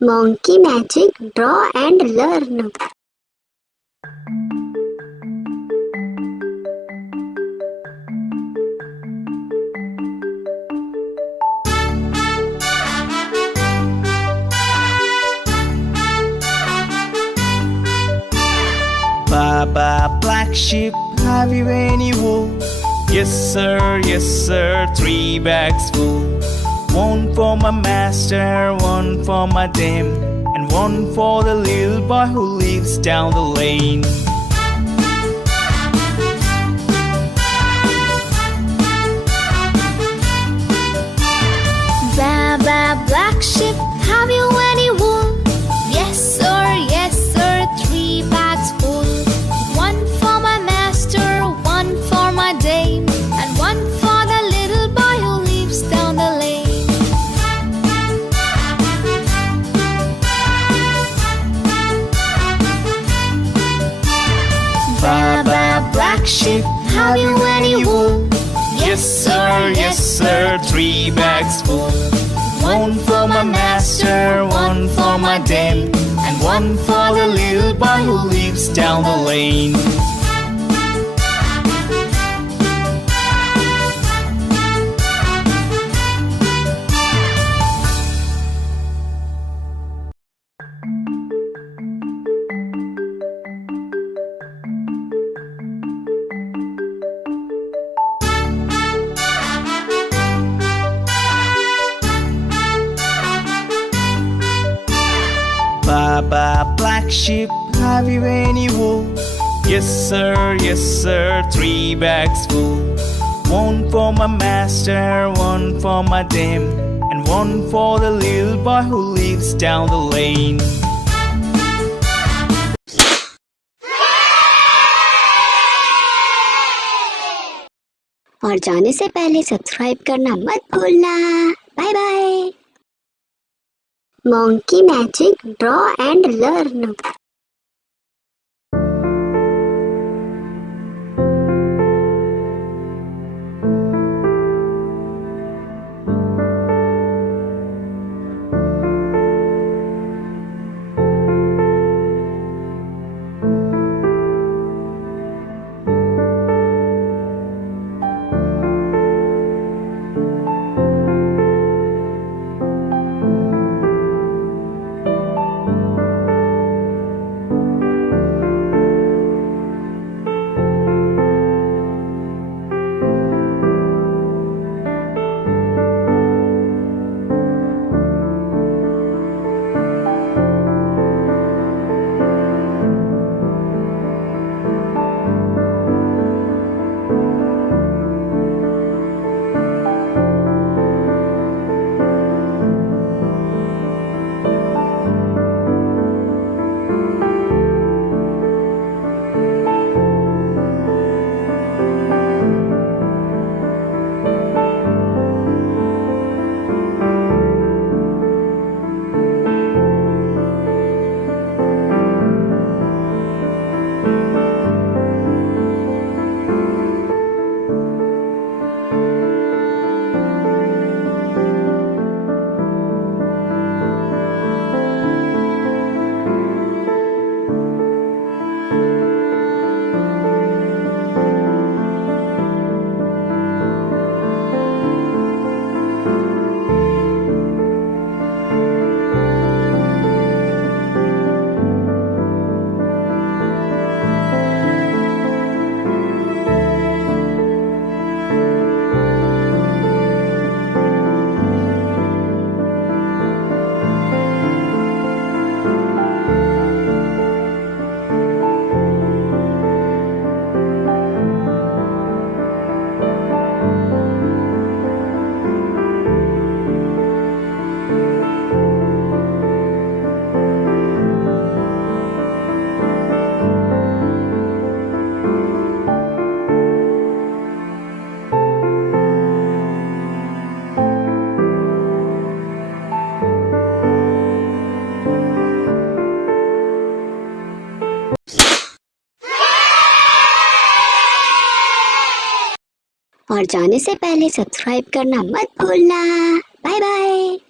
Monkey magic, draw and learn. Baba black sheep, have you any wool? Yes sir, 3 bags full. One for my master, one for my dame, and one for the little boy who lives down the lane. Baba black sheep, have you any wool? Yes sir, 3 bags full. One for my master, one for my dame, and one for the little boy who lives down the lane. Baba black sheep, have you any wool? Yes sir, 3 bags full. One for my master, one for my dame, and one for the little boy who lives down the lane. Baba black sheep, have you any wool? Yes sir, 3 bags full. One for my master, one for my dame, and one for the little boy who lives down the lane. और जाने से पहले subscribe करना मत भूलना। Bye bye. Monkey magic, draw and learn. और जाने से पहले सब्सक्राइब करना मत भूलना। Bye bye.